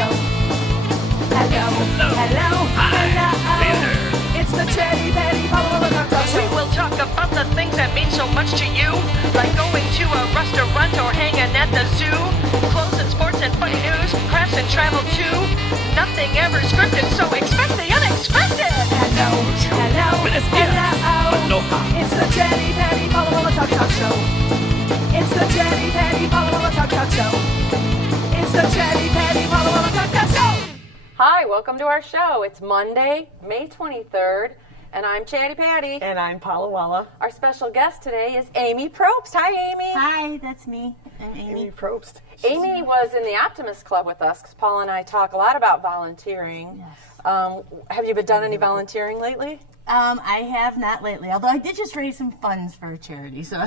Show. Hello. It's the Chatty Paula Talk Show. We will talk about the things that mean so much to you, like going to a restaurant or hanging at the zoo, clothes and sports and funny news, crafts and travel too. Nothing ever scripted, so expect the unexpected. Hello. It's the Chatty Paula Talk Show. It's the Chatty Paula Talk Show. It's the Chatty Paula Talk Show. Hi, welcome to our show. It's Monday, May 23rd, and I'm Chatty Patty. And I'm Paula Walla. Our special guest today is Amy Probst. Hi, Amy. Hi, that's me. I'm Amy. Probst. Amy was in the Optimist Club with us because Paula and I talk a lot about volunteering. Yes. Have you done any volunteering lately? I have not lately, although I did just raise some funds for a charity, so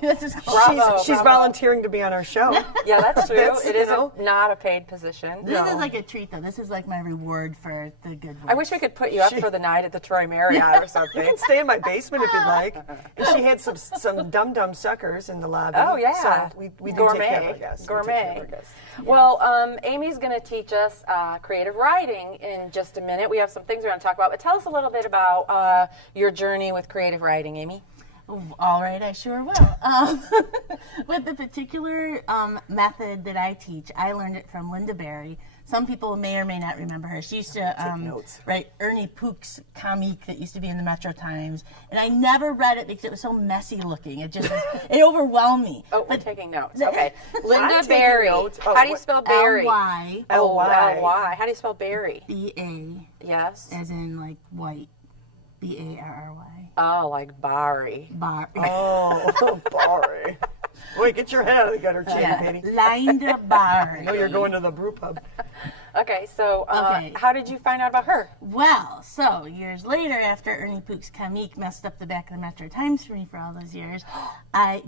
this is cool. She's volunteering to be on our show. Yeah, that's true. It is know. not a paid position. This is like a treat, though. This is like my reward for the good work. I wish we could put you up for the night at the Troy Marriott or You something. can stay in my basement if you'd like. And she had some dum-dum suckers in the lobby. Oh, yeah. So we do take care of our guests. We take care of Gourmet. our guests. Well, Amy's going to teach us creative writing in just a minute. We have some things we're going to talk about, but tell us a little bit about your journey with creative writing, Amy. All right, I sure will. With the particular method that I teach, I learned it from Lynda Barry. Some people may or may not remember her. She used to write Ernie Pook's comique that used to be in the Metro Times, and I never read it because it was so messy looking. It just it overwhelmed me. Oh, we're taking notes. Okay, Lynda taking Barry. notes. Oh, How do you spell Barry? L-Y. Oh, L-Y. How do you spell Barry? B-A, Yes. as in like white. B-A-R-R-Y. Oh, like Barry. Bar. Oh, Barry. Wait, get your head out of the gutter, Chatty Patty. Lynda Barry. No, you're going to the brew pub. Okay, so Okay. how did you find out about her? Well, so years later, after Ernie Pook's comique messed up the back of the Metro Times for me for all those years,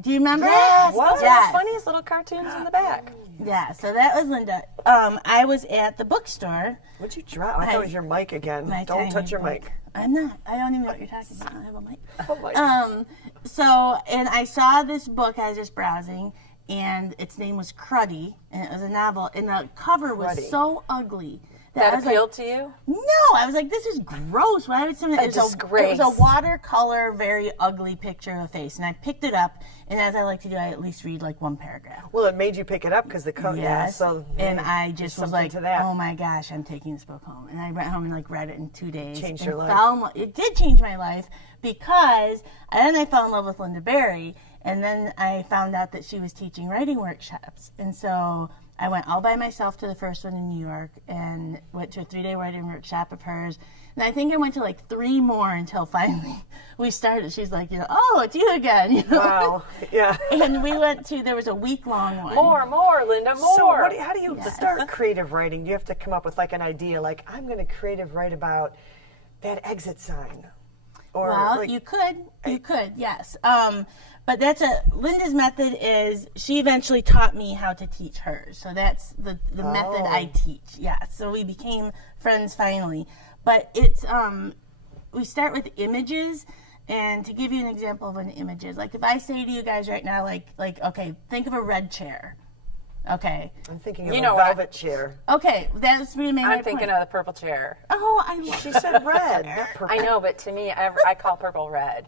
do you remember? Yes, that? those are the funniest little cartoons in the back. Yeah, so that was Lynda. I was at the bookstore. What'd you drop? I thought it was your mic again. My Don't tiny touch your book. mic. I'm not. I don't even know what you're talking about. I don't have a mic. Oh, my. And I saw this book. I was just browsing, and its name was Cruddy, and it was a novel, and the cover was Cruddy. so ugly. That I was appealed to you? No, I was like, this is gross. Why would something? It disgrace. was a watercolor, very ugly picture of a face, and I picked it up. And as I like to do, I at least read like one paragraph. Well, it made you pick it up because the cover. Yeah, Yes. so and I there's just was something like, to that. oh my gosh, I'm taking this book home. And I went home and like read it in 2 days. Changed and your life. fell in lo- It did change my life because then I fell in love with Lynda Barry. And then I found out that she was teaching writing workshops. And so I went all by myself to the first one in New York and went to a 3-day writing workshop of hers. And I think I went to like 3 more until finally we started. She's like, oh, it's you again. Wow. Yeah. And we went to, there was a week-long one. More, Linda, more. So how do you start creative writing? Do you have to come up with like an idea, like I'm going to creative write about that exit sign? Or Well, like, you could, yes. But Lynda's method is, she eventually taught me how to teach hers. So that's the method I teach, yes. So we became friends finally. But it's, we start with images. And to give you an example of an image is, like if I say to you guys right now, like okay, think of a red chair. Okay. I'm thinking of You a know what? velvet chair. Okay, that's me making I'm thinking of the purple chair. Oh, I love She said red, not purple. I know, but to me, I call purple red.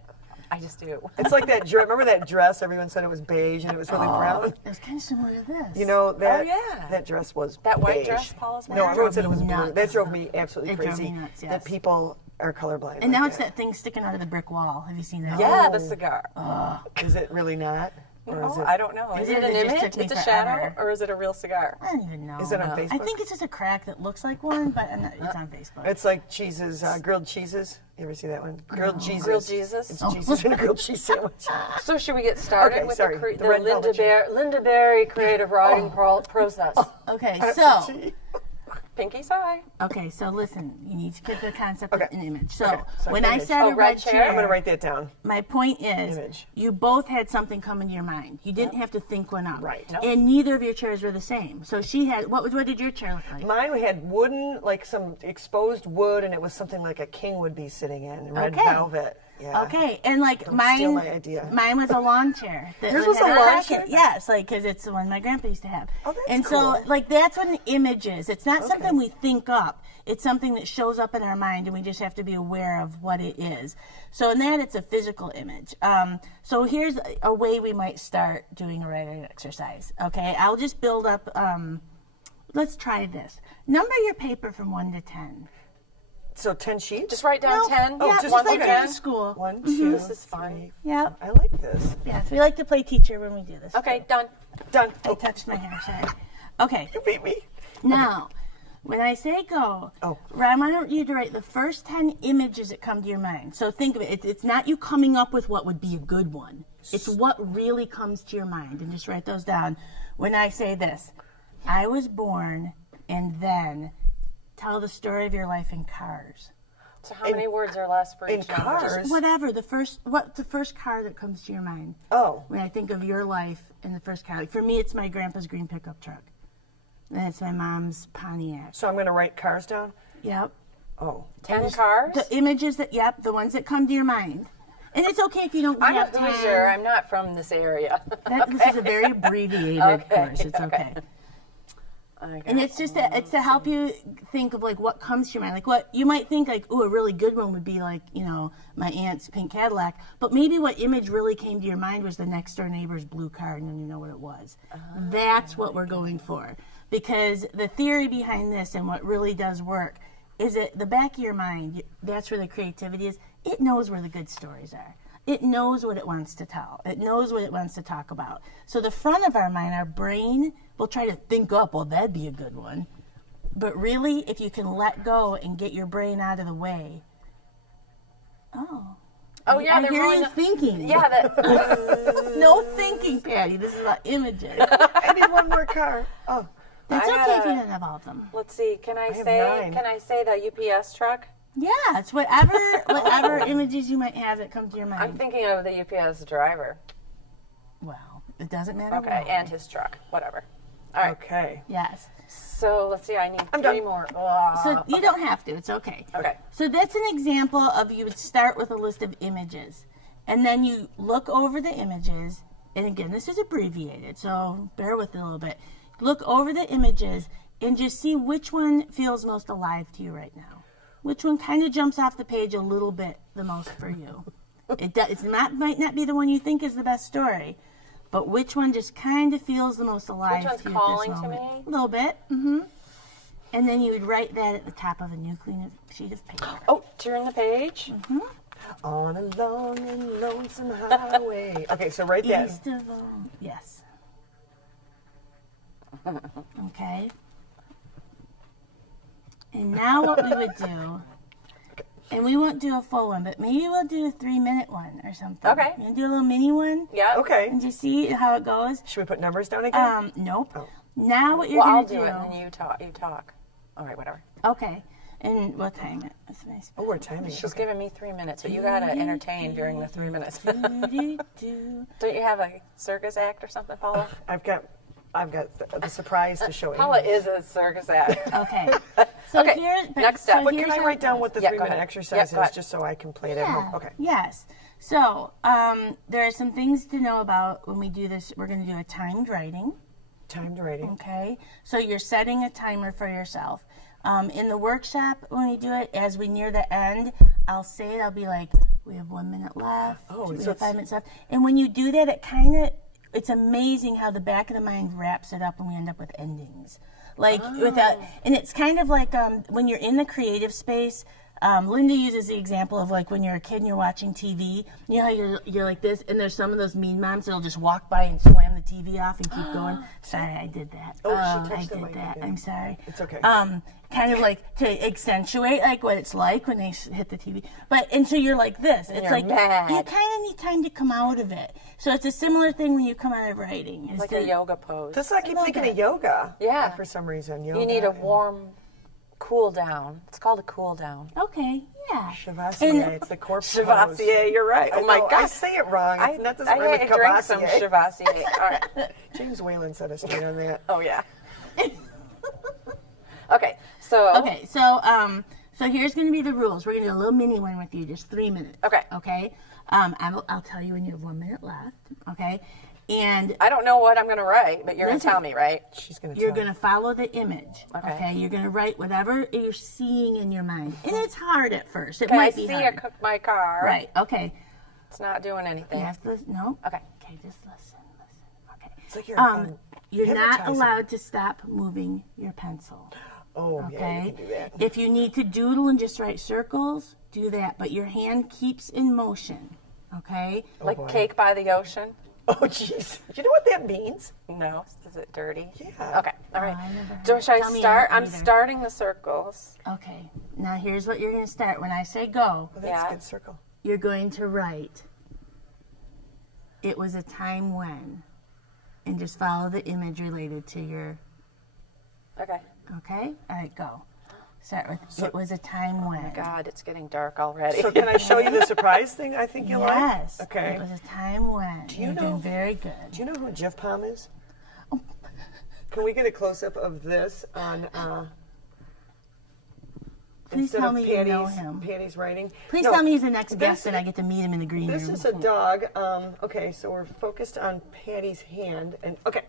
I just do. It's like that dress. Remember that dress? Everyone said it was beige and it was really brown. It was kind of similar to this. You know that? Oh, yeah. That dress was That white beige. dress Paula's No, wearing? everyone said it was Drove me blue. nuts. That drove me absolutely It drove crazy. me nuts, yes. That people are colorblind. And like now it's that thing sticking out of the brick wall. Have you seen that? Yeah, the cigar. Is it really not? Or is it? I don't know. Is it an It just image? took me It's a shadow, forever. or is it a real cigar? I don't even know. Is it on I Facebook? think it's just a crack that looks like one, but it's on Facebook. It's like cheeses, grilled cheeses. You ever see that one? Grilled Jesus. Grilled Jesus? It's Jesus in a grilled cheese sandwich. So should we get started Okay, with sorry. the The red velvet chair. Lynda Barry creative writing process? Okay, That's so the tea. Pinky's high. listen, you need to get the concept Okay. of an image. So Okay, so when an I image. said Oh, a red red chair? chair, I'm going to write that down. my point is, Image. you both had something come into your mind. You didn't have to think one up. Right. Nope. And neither of your chairs were the same. So she had, what did your chair look like? Mine, we had wooden, like some exposed wood, and it was something like a king would be sitting in, red Okay. velvet. Yeah. Okay, and like Don't mine, steal my idea. mine was a lawn chair. That Yours would was a have lawn pocket. chair? Yes, like because it's the one my grandpa used to have. Oh, that's and cool. so like that's what an image is. It's not something Okay. we think up. It's something that shows up in our mind, and we just have to be aware of what it is. So in that, it's a physical image. So here's a way we might start doing a writing exercise. Okay, I'll just build up. Let's try this. Number your paper from 1 to 10. So 10 sheets? Just write down 10. Yeah, just just one like to at 10? the school. 1, 2, This is fun. 3. Yep. I like this. Yes, we like to play teacher when we do this. Okay, done. Done. I touched my hair, sorry. Okay, You beat me. now, when I say go, Oh. I want you to write the first 10 images that come to your mind. So think of it. It's not you coming up with what would be a good one. It's what really comes to your mind, and just write those down. When I say this, I was born, and then tell the story of your life in cars. So how many words are less for In each number? cars? Whatever, the first car that comes to your mind. Oh. When I think of your life in the first car. Like for me, it's my grandpa's green pickup truck. And it's my mom's Pontiac. So I'm going to write cars down? Yep. Oh. 10 cars? The images that, yep, the ones that come to your mind. And it's okay if you don't I'm a have time. Hoosier. I'm not from this area. This is a very abbreviated course. It's okay. And it's just it's to help you think of like what comes to your mind. Like what you might think like, oh, a really good one would be like, you know, my aunt's pink Cadillac. But maybe what image really came to your mind was the next door neighbor's blue car, and then you know what it was. That's what we're going for. Because the theory behind this and what really does work is that the back of your mind, that's where the creativity is. It knows where the good stories are. It knows what it wants to tell. It knows what it wants to talk about. So the front of our mind, our brain, will try to think up, well, that'd be a good one. But really, if you can let go and get your brain out of the way. Oh, yeah, I they're hear rolling you thinking. Yeah, that. No thinking, Patty. This is about images. I need one more car. Oh. That's I okay if you gotta- don't have all of them. Let's see. Can I have say? 9. Can I say the UPS truck? Yeah, it's whatever images you might have that come to your mind. I'm thinking of the UPS driver. Well, it doesn't matter. Okay, what. and his truck. Whatever. All right. Okay. Yes. So let's see. I need I'm 3 done. more. So you don't have to. It's okay. Okay. So that's an example of you would start with a list of images, and then you look over the images. And again, this is abbreviated, so bear with it a little bit. Look over the images and just see which one feels most alive to you right now. Which one kind of jumps off the page a little bit the most for you? Might not be the one you think is the best story, but which one just kind of feels the most alive Which one's to you calling at this to moment? me? A little bit. Mm-hmm. And then you would write that at the top of a new clean sheet of paper. Oh, turn the page. On a long and lonesome highway. Okay, so write that. East of yes. Okay. And now what we would do, and we won't do a full one, but maybe we'll do a 3-minute one or something. Okay. You want to do a little mini one? Yeah. Okay. And just see how it goes? Should we put numbers down again? Nope. Oh. Now what you're Well, I'll going to do it, and then you talk. You talk. All right, whatever. Okay. And we'll time it. That's nice. Oh, we're timing. She's Okay. giving me 3 minutes, but you gotta entertain during the 3 minutes. Do-do-do. Don't you have a circus act or something, Paula? I've got the surprise to show you. Paula is a circus act. Okay. So Okay, here's next step. so But But here's can I how write it down goes. what the Yeah, go 3-minute ahead. exercise Yeah, go is, ahead. just so I can play it at home? Okay. Yes. So there are some things to know about when we do this. We're going to do a timed writing. Timed writing. Okay. So you're setting a timer for yourself. In the workshop, when we do it, as we near the end, I'll say it. I'll be like, we have 1 minute left. Oh, we so have 5 it's- minutes left. And when you do that, it's amazing how the back of the mind wraps it up and we end up with endings. And it's kind of like when you're in the creative space. Lynda uses the example of like when you're a kid and you're watching TV. You know how you're like this, and there's some of those mean moms that'll just walk by and slam the TV off and keep going. Sorry, I did that. Oh, she I touched the did mic that. again. I'm sorry. It's okay. Kind of like to accentuate like what it's like when they hit the TV. And so you're like this. It's you're like mad. you kind of need time to come out of it. So it's a similar thing when you come out of writing. Like a yoga pose. This I keep little thinking bit. of yoga. Yeah. For some reason. Yoga You need a and warm cool down. It's called a cool down. Okay, yeah. Shavasana. It's the corpse pose. Shavasana, you're right. I Oh my know, God. I say it wrong. It's not the I same with had to drink some Cavassier. Shavasana. All right. James Whalen set us straight on that. Oh yeah. Okay. So. Okay, so So here's going to be the rules. We're going to do a little mini one with you, just 3 minutes. Okay. Okay. I'll tell you when you have 1 minute left. Okay. And I don't know what I'm going to write, but you're going to tell me, right? She's going to you're going to follow the image. Okay. You're going to write whatever you're seeing in your mind. And it's hard at first. It Okay, I might be see hard. I cooked my car. Right. Okay. It's not doing anything. You have to listen. No. Okay. Okay, just listen. Okay. It's like you're You're not hypnotizing. allowed to stop moving your pencil. Oh, yeah, you Okay. can do that. If you need to doodle and just write circles, do that. But your hand keeps in motion. Okay. Like boy. cake by the ocean? Oh, jeez. Do you know what that means? No. Is it dirty? Yeah. Okay. All right. I never heard So should I Tell me start? I'm either. starting the circles. Okay. Now here's what you're going to start. When I say go, Well, that's Yeah. a good circle. you're going to write, it was a time when, and just follow the image related to your, Okay. okay? All right, go. Start with, it was a time when. God, it's getting dark already. So can I show you the surprise thing I think you'll Yes. like? Okay. It was a time when. you You're know- doing very good. Do you know who Jeff Palm is? Can we get a close-up of this on Please instead tell of me you know Patty's, him. Patty's writing? Please No, tell me he's the next guest this- and I get to meet him in the green This room. is a dog. Okay, so we're focused on Patty's hand. And okay,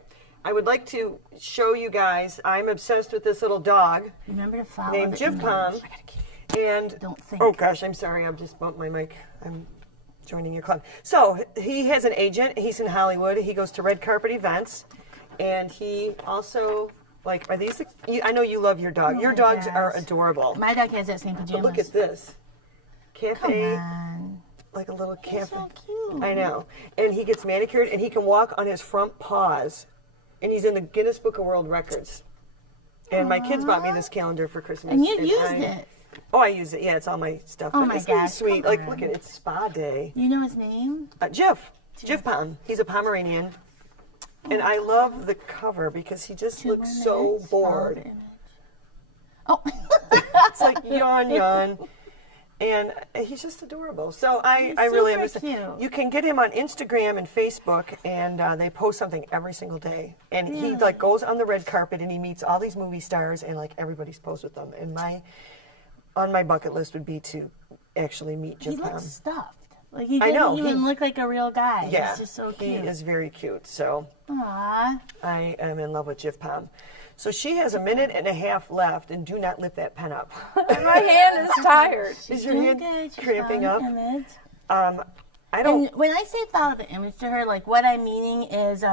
I would like to show you guys, I'm obsessed with this little dog Remember to follow named the Jeff image. Palm. And Don't think. oh gosh, I'm sorry, I've just bumped my mic. I'm joining your club. So he has an agent. He's in Hollywood. He goes to red carpet events, and he also like are these? I know you love your dog. Your my dogs gosh. are adorable. My dog has that same pajamas. But look at this cafe, Come on. like a little cafe. so cute. I know. And he gets manicured, and he can walk on his front paws, and he's in the Guinness Book of World Records. And my kids bought me this calendar for Christmas. And you used I- it. Oh, I use it. Yeah, it's all my stuff. Oh But my it's really gosh, sweet. come Like, on. look at it. It's spa day. You know his name? Jeff Palm. He's a Pomeranian. And I love the cover because he just 2 looks more so minutes, follow bored. the image. Oh. It's like yawn, yawn. And he's just adorable. So I really am. super cute. You can get him on Instagram and Facebook, and they post something every single day. And he like goes on the red carpet and he meets all these movie stars, and like everybody's posed with them. And on my bucket list would be to actually meet He Jeff Palm. looks stuffed. Like he I know, doesn't even he- look like a real guy. Yeah, He's just so he cute. is very cute. So Aww. I am in love with Jeff Palm. So she has a minute and a half left, and do not lift that pen up. My hand is tired. Is your Doing hand good. She's cramping following up? the image. I don't. And when I say follow the image to her, like what I'm meaning is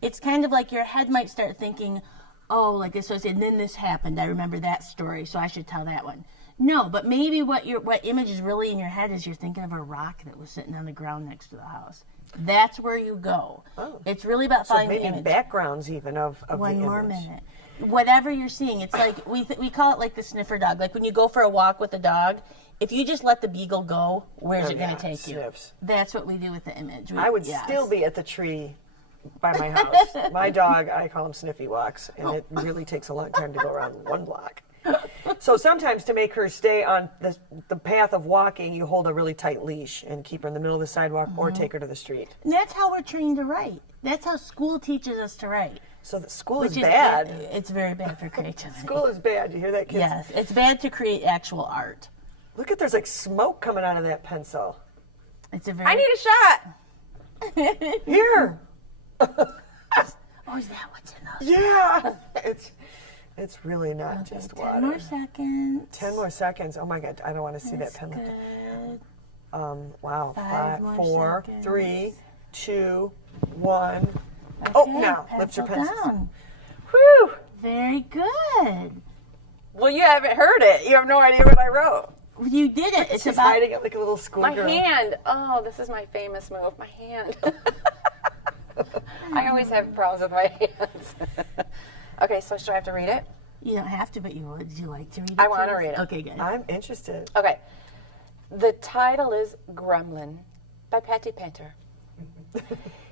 it's kind of like your head might start thinking, oh, like this was, and then this happened. I remember that story, so I should tell that one. No, but maybe what image is really in your head is you're thinking of a rock that was sitting on the ground next to the house. That's where you go. Oh. It's really about So following the maybe image. backgrounds even of One the more image. minute. Whatever you're seeing, it's like we call it like the sniffer dog. Like when you go for a walk with a dog, if you just let the beagle go, where's Oh, it going yeah, to take sniffs. you? That's what we do with the image. I would yes. still be at the tree by my house. My dog, I call him Sniffy Walks, and it really takes a long time to go around one block. So sometimes to make her stay on the path of walking, you hold a really tight leash and keep her in the middle of the sidewalk or take her to the street. And that's how we're trained to write. That's how school teaches us to write. So the school Which is bad. It's very bad for creativity. School is bad. You hear that, kids? Yes, it's bad to create actual art. Look at there's like smoke coming out of that pencil. It's a very. I need a shot. Here. Oh, is that what's in those? Yeah. It's really not just 10 water. more seconds. 10 more seconds. Oh my God, I don't want to see That's that pen. good. Wow. 5 more 4, seconds. 3, 2, 1. Oh, Okay, now lift your pencil pencils. down. Whew. Very good. Well, you haven't heard it. You have no idea what I wrote. You did it. It's She's about. hiding it like a little My schoolgirl. hand. Oh, this is my famous move. My hand. I always have problems with my hands. Okay, so should I have to read it? You don't have to, but you would. Would you like to read it? I wanna to us? read it. Okay, good. I'm interested. Okay. The title is Gremlin by Patty Painter.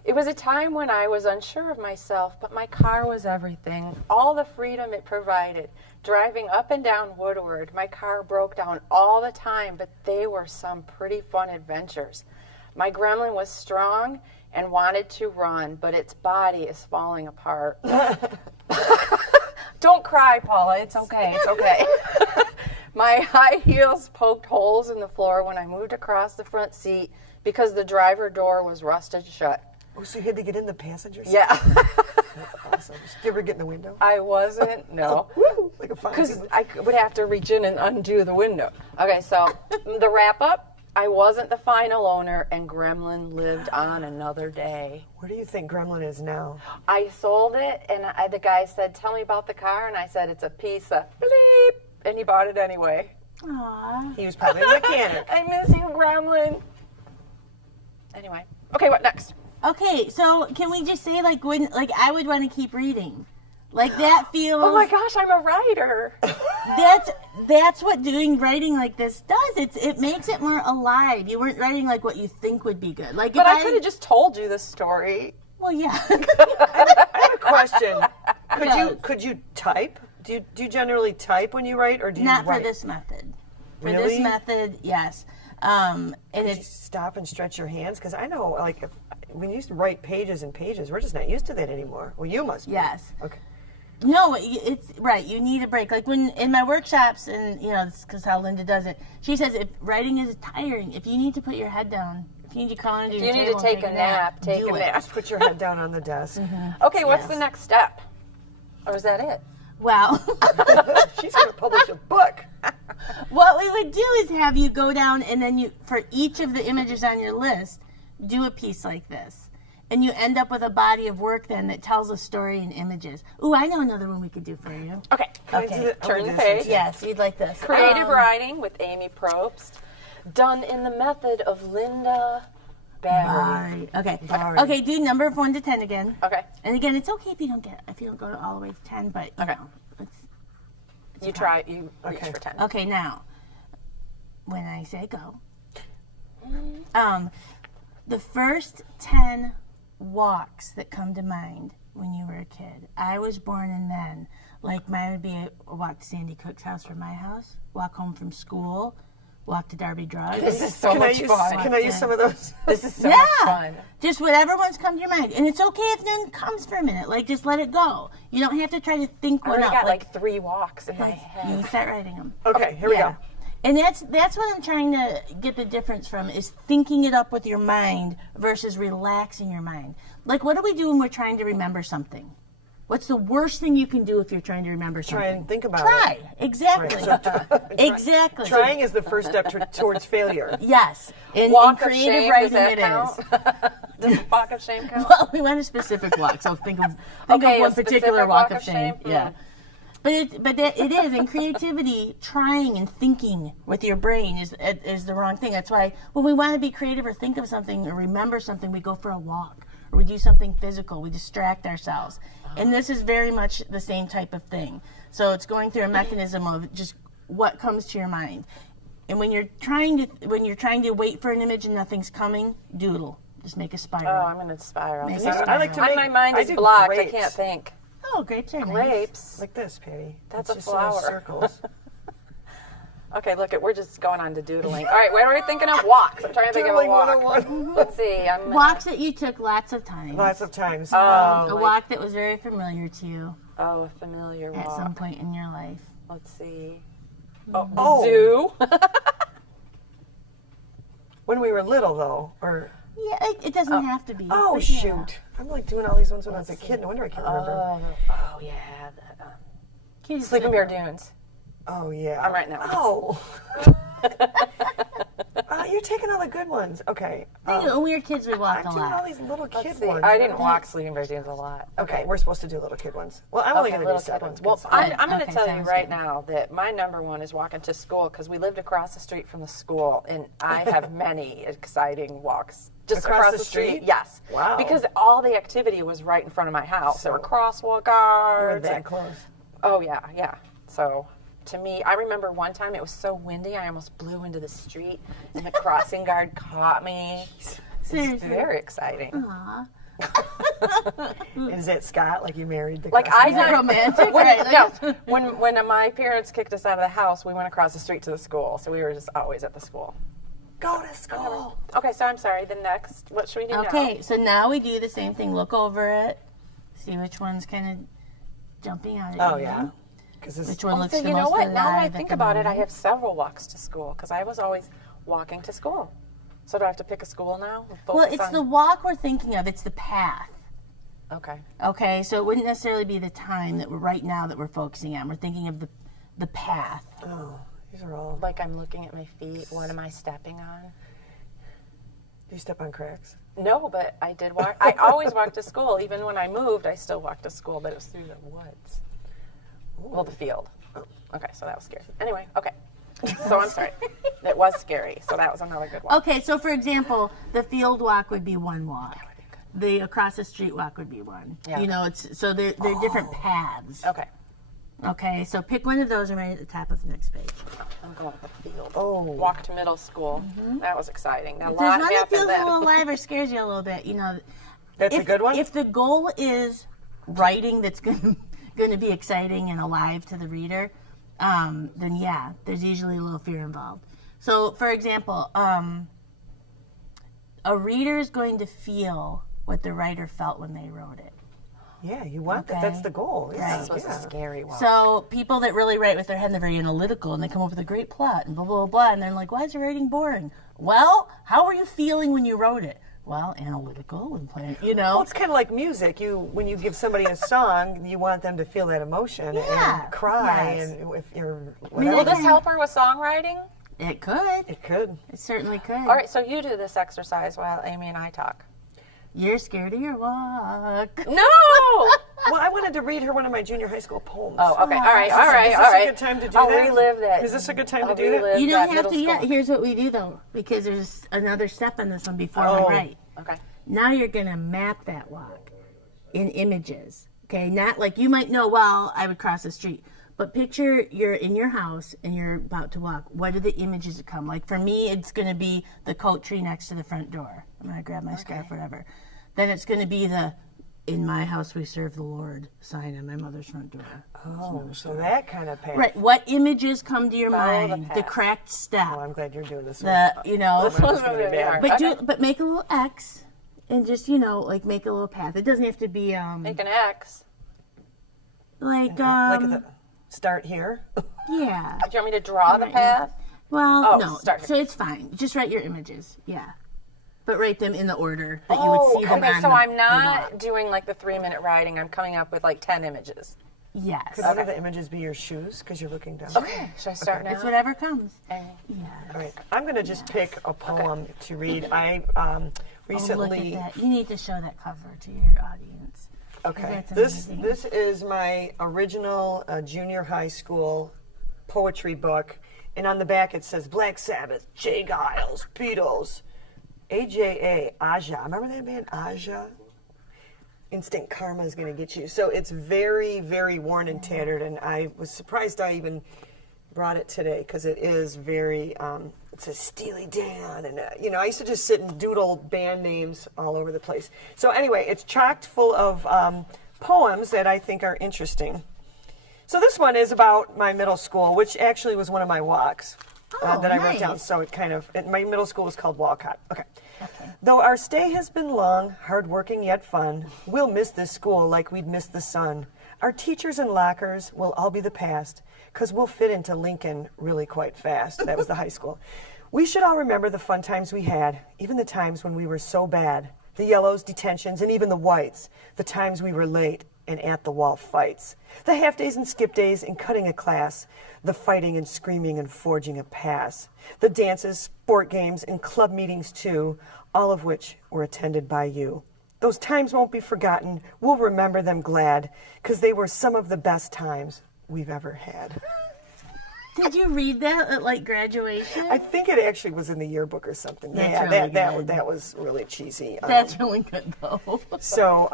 It was a time when I was unsure of myself, but my car was everything. All the freedom it provided. Driving up and down Woodward, my car broke down all the time, but they were some pretty fun adventures. My Gremlin was strong and wanted to run, but its body is falling apart. Don't cry, Paula. It's okay. It's okay. My high heels poked holes in the floor when I moved across the front seat because the driver door was rusted shut. Oh, so you had to get in the passenger seat? Yeah. That's awesome. Did you ever get in the window? I wasn't, no. Woo, like a Because Fonzie. I would have to reach in and undo the window. Okay, so the wrap up, I wasn't the final owner, and Gremlin lived on another day. Where do you think Gremlin is now? I sold it, and the guy said, tell me about the car, and I said, it's a piece of bleep, and he bought it anyway. Aww. He was probably a mechanic. I miss you, Gremlin. Anyway, okay, what next? Okay, so can we just say when I would want to keep reading, that feels. Oh my gosh, I'm a writer. That's what doing writing like this does. It makes it more alive. You weren't writing what you think would be good. But I could have just told you this story. Well, yeah. I have a question. Yes. Could you type? Do you generally type when you write, or do you Not write? for this method. For Really? this method, yes. And Could you it's stop and stretch your hands? Because I know, when you used to write pages and pages, we're just not used to that anymore. Well, you must be. yes. Okay. No, it's right. You need a break. Like when in my workshops, and it's because how Lynda does it. She says if writing is tiring, if you need to put your head down, if you need to crawl under If your you need table to and take a nap, take do a it. nap. Just put your head down on the desk. Okay, what's the next step? Or is that it? Well, She's going to publish a book. what we would do is have you go down, and then for each of the images on your list, do a piece like this. And you end up with a body of work then that tells a story in images. Ooh, I know another one we could do for you. Okay, Okay. turn the page. Yes, you'd like this. Creative writing with Amy Probst, done in the method of Lynda Barry. Okay. Barry. Okay, do number 1 to 10 again. Okay, And again, it's okay if you don't go all the way to 10, but you Okay. know, you try. You reach Okay. for 10. Okay, now, when I say go, the first 10 walks that come to mind when you were a kid. I was born in then. Mine would be a walk to Sandy Cook's house from my house, walk home from school, walk to Darby Drug. This is so much fun. Can I use some of those? This is so Yeah. much fun. Just whatever ones come to your mind. And it's okay if none comes for a minute. Just let it go. You don't have to try to think I one already up. got 3 walks in my You head. start writing them. Okay, here we Yeah. go. And that's what I'm trying to get the difference from is thinking it up with your mind versus relaxing your mind. What do we do when we're trying to remember something? What's the worst thing you can do if you're trying to remember something? Try and think about Try. it. Exactly. Exactly. Trying is the first step towards failure. Yes. In Walk of creative shame, writing does that it count? is. Does walk of shame count? Well, we want a specific walk, so think of Okay, a one particular specific walk of shame. Yeah. Mm. But it is in creativity. Trying and thinking with your brain is the wrong thing. That's why when we want to be creative or think of something or remember something, we go for a walk or we do something physical. We distract ourselves, and this is very much the same type of thing. So it's going through a mechanism of just what comes to your mind. And when you're trying to wait for an image and nothing's coming, doodle. Just make a Oh, spiral. I'm going to spiral. Make My a I like to make. mind I is do blocked. grapes. I can't think. Oh, grapes are nice. Grapes. Like this, Patty. That's It's a just little flower. circles. Okay, look, we're just going on to doodling. All right, what are we thinking of? Walks. I'm trying to think of a Doodling walk. 101. Let's see. I'm Walks that you took lots of times. Lots of times. A walk that was very familiar to you Oh, a familiar at some walk. point in your life. Let's see. Oh. Oh, zoo. When we were little, though, or Yeah, it doesn't have to be. oh but yeah. shoot, I'm doing all these ones when I was a kid. No wonder I can't remember. Oh, yeah. Kids Sleeping Bear Dunes. Oh yeah, I'm writing that one. Oh, you're taking all the good ones. Okay, When we were kids, we walked I'm a doing all lot. these little kid Let's see. ones. I didn't walk Sleeping Bear Dunes a lot. Okay, we're supposed to do little kid ones. Well, I'm only Okay, going to do little kid 7. ones. Well, 'cause I'm going to Okay, tell you sounds right good. now that my number one is walking to school because we lived across the street from the school, and I have many exciting walks. Just Across across, the the street? street? Yes. Wow. Because all the activity was right in front of my house. There were crosswalk we're guards. that and- close. Oh, yeah, yeah. So, to me, I remember one time it was so windy, I almost blew into the street, and the crossing guard caught me. It was Seriously. very exciting. Aw. Is it Scott? Like you married the? Like crossing I guard? did romantic? when, Right, no, when my parents kicked us out of the house, we went across the street to the school, so we were just always at the school. Go to school. Okay, so I'm sorry. The next, what should we do now? Okay, so now we do the same thing. Look over it. See which one's kind of jumping out at you. Oh yeah. Which one looks So the you know most what? Now that I alive at think the about it, I moment? have several walks to school because I was always walking to school. So do I have to pick a school now? and Well, focus it's on- the walk we're thinking of. It's the path. Okay. Okay, so it wouldn't necessarily be the time that we're right now that we're focusing on. We're thinking of the path. Oh, these are all. Like I'm looking at my feet. What am I stepping on? Do you step on cracks? No, but I did walk. I always walked to school. Even when I moved, I still walked to school, but it was through the woods. Well, the field. Okay, so that was scary. Anyway, okay. So I'm sorry. It was scary. So that was another good walk. Okay, so for example, the field walk would be one walk. The across the street walk would be one. Yeah. You know, it's so they're different paths. Okay. Okay, so pick one of those and right at the top of the next page. I'm going to the field. Oh. Walk to middle school. That was exciting. Now, a If there's lot one that happened feels a then. little alive or scares you a little bit, you know. That's a good one? If the goal is writing that's going to be exciting and alive to the reader, then yeah, there's usually a little fear involved. So, for example, a reader is going to feel what the writer felt when they wrote it. Yeah, you want that. Okay. That's the goal. Yeah. This was a scary walk. So people that really write with their head, they're very analytical, and they come up with a great plot, and blah, blah, blah, and they're like, why is your writing boring? Well, how were you feeling when you wrote it? Well, analytical and plan, you know. Well, it's kind of like music. When you give somebody a song, you want them to feel that emotion Yeah, and cry, yes. and if you're Will whatever, this help her with songwriting? It could. it could. It certainly could. All right, so you do this exercise while Amy and I talk. You're scared of your walk. No! Well, I wanted to read her one of my junior high school poems. Oh, okay. All right, all Is right, this all right. a good time to do I'll that? relive that. Is this a good time I'll to do that? relive You that don't have to middle yet. school. Here's what we do, though, because there's another step in this one before Oh. we write. Okay. Now you're going to map that walk in images. Okay, not like you might know, well, I would cross the street. But picture you're in your house and you're about to walk. What are the images that come? Like for me, it's going to be the coat tree next to the front door. I'm going to grab my scarf, whatever. Then it's going to be the "In my house we serve the Lord" sign on my mother's front door. Oh, so that kind of path. Right. What images come to your Follow the mind? The path. cracked step. Oh, I'm glad you're doing this one. The, you know, This one's gonna be hard. but make a little X and just, you know, like make a little path. It doesn't have to be Make an X. like like at the start here. yeah. Do you want me to draw the Right. path? Well, Oh, no. start. So it's fine. Just write your images. Yeah. But write them in the order that you would see them okay, on so the- I'm the not walk. doing like the 3-minute writing. I'm coming up with like 10 images. Yes. Could one of the images be your shoes because you're looking down? Okay, should I start now? It's whatever comes. And- All right. I'm going to just pick a poem to read. I Oh, look recently. at that. You need to show that cover to your audience. Okay. That's amazing. This is my original junior high school poetry book, and on the back it says Black Sabbath, Jay Giles, Beatles, AJA, Aja. Remember that band, Aja? Instant Karma is going to get you. So it's very, very worn and tattered, and I was surprised I even brought it today because it is very, it says Steely Dan, and you know, I used to just sit and doodle band names all over the place. So anyway, it's chocked full of poems that I think are interesting. So this one is about my middle school, which actually was one of my walks that I wrote down. nice. So my middle school was called Walcott. Okay. Though our stay has been long, hardworking yet fun, we'll miss this school like we'd miss the sun. Our teachers and lockers will all be the past, 'cause we'll fit into Lincoln really quite fast. That was the high school. We should all remember the fun times we had, even the times when we were so bad. The yellows, detentions, and even the whites. The times we were late and at the wall fights. The half days and skip days and cutting a class. The fighting and screaming and forging a pass. The dances, sport games, and club meetings too, all of which were attended by you. Those times won't be forgotten. We'll remember them glad, 'cause they were some of the best times we've ever had. Did you read that at like graduation? I think it actually was in the yearbook or something. That's Yeah, really that good. was really cheesy. That's really good though. So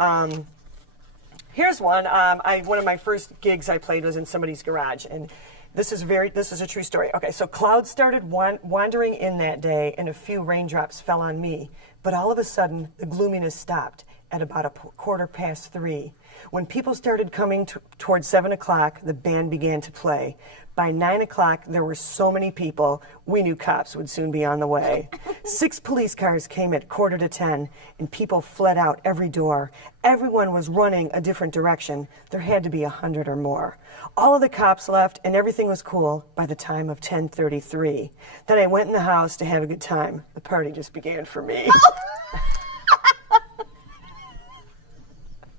here's one. One of my first gigs I played was in somebody's garage, and this is a true story. Okay, so clouds started wandering in that day, and a few raindrops fell on me. But all of a sudden, the gloominess stopped, at about 3:15. When people started coming towards 7 o'clock, the band began to play. By 9 o'clock, there were so many people, we knew cops would soon be on the way. 6 police cars came at 9:45, and people fled out every door. Everyone was running a different direction. There had to be 100 or more. All of the cops left, and everything was cool by the time of 10:33. Then I went in the house to have a good time. The party just began for me.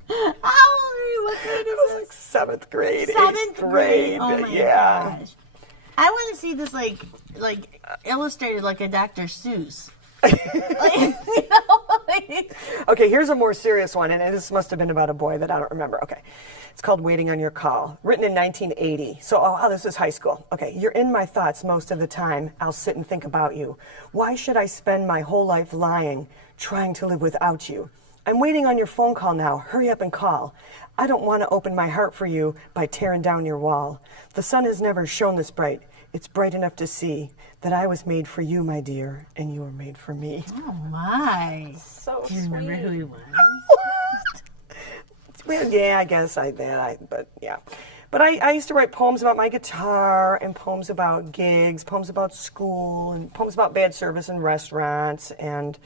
How old are you? What grade It is was this? like 7th grade, 7th 8th grade. Oh my Yeah. gosh. I want to see this like illustrated like a Dr. Seuss. Okay, here's a more serious one, and this must have been about a boy that I don't remember. Okay, it's called Waiting on Your Call, written in 1980. So, this is high school. Okay, you're in my thoughts most of the time. I'll sit and think about you. Why should I spend my whole life lying, trying to live without you? I'm waiting on your phone call now. Hurry up and call. I don't want to open my heart for you by tearing down your wall. The sun has never shone this bright. It's bright enough to see that I was made for you, my dear, and you were made for me. Oh my. So Do you remember who he was? Well, yeah, I guess I did. But yeah. But I used to write poems about my guitar and poems about gigs, poems about school, and poems about bad service in restaurants, and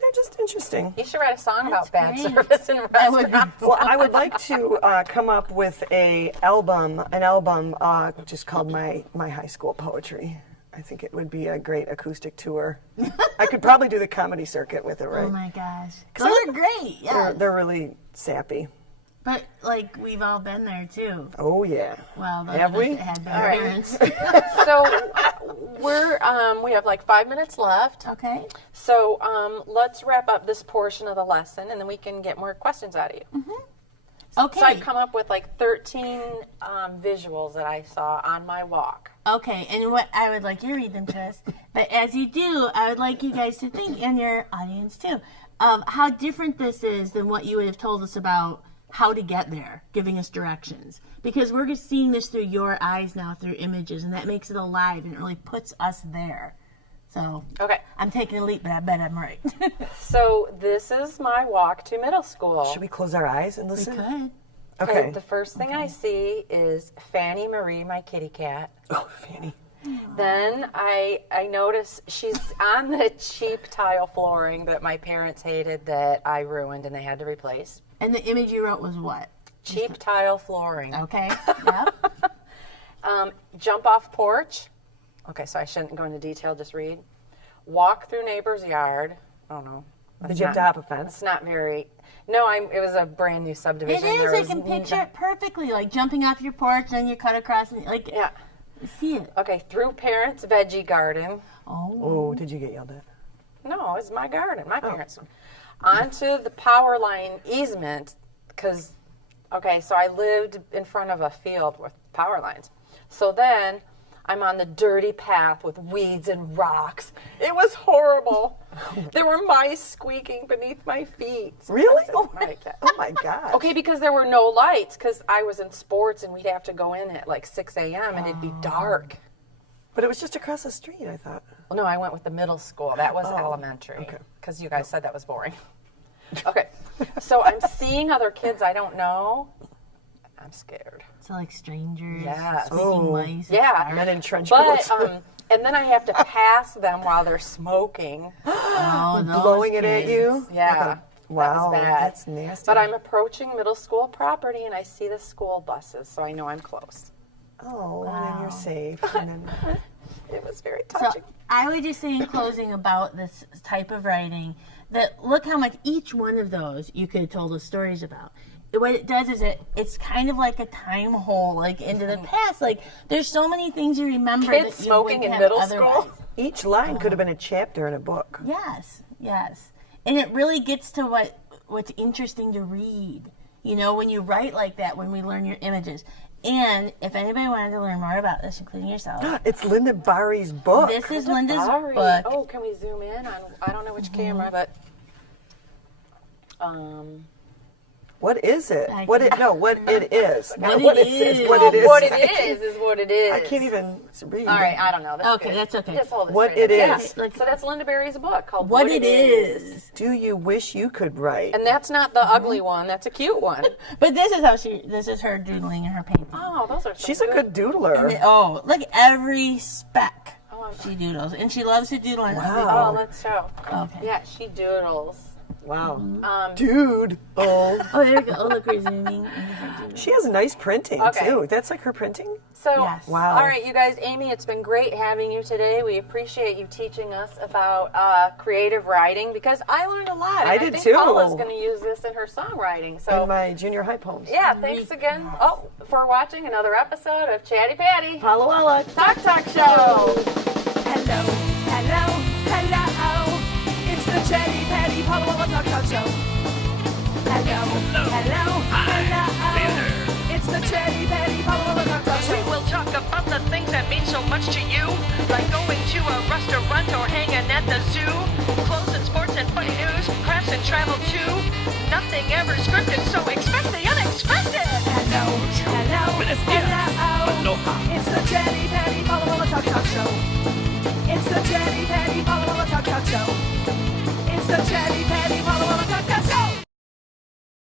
they're just interesting. You should write a song about bad great. service in restaurants. Well, I would like to come up with an album just called my high school poetry. I think it would be a great acoustic tour. I could probably do the comedy circuit with it, right? Oh my gosh. Those are great. Yeah. They're really sappy. But like we've all been there too. Oh yeah. Well, those Have of us we? that had bad parents. So we have like 5 minutes left. Okay. So let's wrap up this portion of the lesson, and then we can get more questions out of you. Okay. So I've come up with like 13 visuals that I saw on my walk. Okay, and what I would like you to read them to us, but as you do, I would like you guys to think, and your audience too, of how different this is than what you would have told us about how to get there, giving us directions. Because we're just seeing this through your eyes now, through images, and that makes it alive, and it really puts us there. So, Okay. I'm taking a leap, but I bet I'm right. So this is my walk to middle school. Should we close our eyes and We listen? could. Okay. The first thing I see is Fanny Marie, my kitty cat. Oh, Fanny. Then I notice she's on the cheap tile flooring that my parents hated that I ruined and they had to replace. And the image you wrote was what? Cheap tile flooring. Okay. Yep. Jump off porch. Okay, so I shouldn't go into detail, just read. Walk through neighbor's yard. I don't know. Did you have to hop a fence? It's not very. No, it was a brand new subdivision. It is. There I was can picture it perfectly, like jumping off your porch, and you cut across, and like, Yeah. you see it. Okay, through parents' veggie garden. Oh, did you get yelled at? No, it's my garden, my parents. Onto the power line easement, because, okay, so I lived in front of a field with power lines. So then I'm on the dirty path with weeds and rocks. It was horrible. There were mice squeaking beneath my feet. Really? Oh my God. Oh my God. Okay, because there were no lights, because I was in sports and we'd have to go in at like 6 a.m. and it'd be dark. But it was just across the street, I thought. Well, no, I went with the middle school. That was elementary. okay. Because you guys said that was boring. Okay. So I'm seeing other kids I don't know. I'm scared. So like strangers, Yes. squeaking mice. Yeah. Men in trench But, coats. and then I have to pass them while they're smoking. Oh, those Blowing it at kids. you? Yeah. Wow, That was bad. that's nasty. But I'm approaching middle school property and I see the school buses, so I know I'm close. Oh, and then you're safe. And then... It was very So touching. I would just say in closing about this type of writing that look how much each one of those you could have told us stories about. What it does is it's kind of like a time hole, like into the past. Like there's so many things you remember Kids that you smoking in wouldn't have middle otherwise. school? Each line could have been a chapter in a book. Yes, yes, and it really gets to what's interesting to read. You know, when you write like that, when we learn your images. And if anybody wanted to learn more about this, including yourself, It's Lynda Barry's book. this is Linda's Sorry. book. Oh, can we zoom in on, I don't know which camera, but, What is it? I What it? can't- No, what it is. What Not it is. is. What it is. what I it can't- is what it is. I can't even read. All right, I don't know. That's Okay, good. that's okay. Just hold it What straight it up. is. Yeah. Like- So that's Lynda Barry's book called What it is. do you wish you could write? And that's not the ugly one. That's a cute one. But this is how this is her doodling and her painting. Oh, those are. She's a good doodler. Oh, look, every speck Oh, she doodles. And she loves to doodle on Oh, let's show. Okay. Yeah, she doodles. Wow. Um, Dude. Oh. Oh, there you go. Oh, look, we're zooming. She has nice printing, Okay. too. That's like her printing? So, Yes. Wow. all right, you guys, Amy, it's been great having you today. We appreciate you teaching us about creative writing because I learned a lot. And I I did think too. Paula's going to use this in her songwriting. So, In my junior high poems. yeah, thanks again for watching another episode of Chatty Patty Paula Walla. Talk Show. Hello, hello, hello. It's the Chatty Patty Paula Walla Talk Show. Hello, hello, hello. It's the Chatty Patty Paula Walla Talk We Show. will talk about the things that mean so much to you, like going to a restaurant or hanging at the zoo, clothes and sports and funny news, crafts and travel too. Nothing ever scripted, so expect the unexpected. Hello, hello, hello. It's the Chatty Patty Paula Walla Talk Show. It's the Chatty Patty Paula Walla Talk Show. It's the Chatty Patty Paula Walla Talk Show.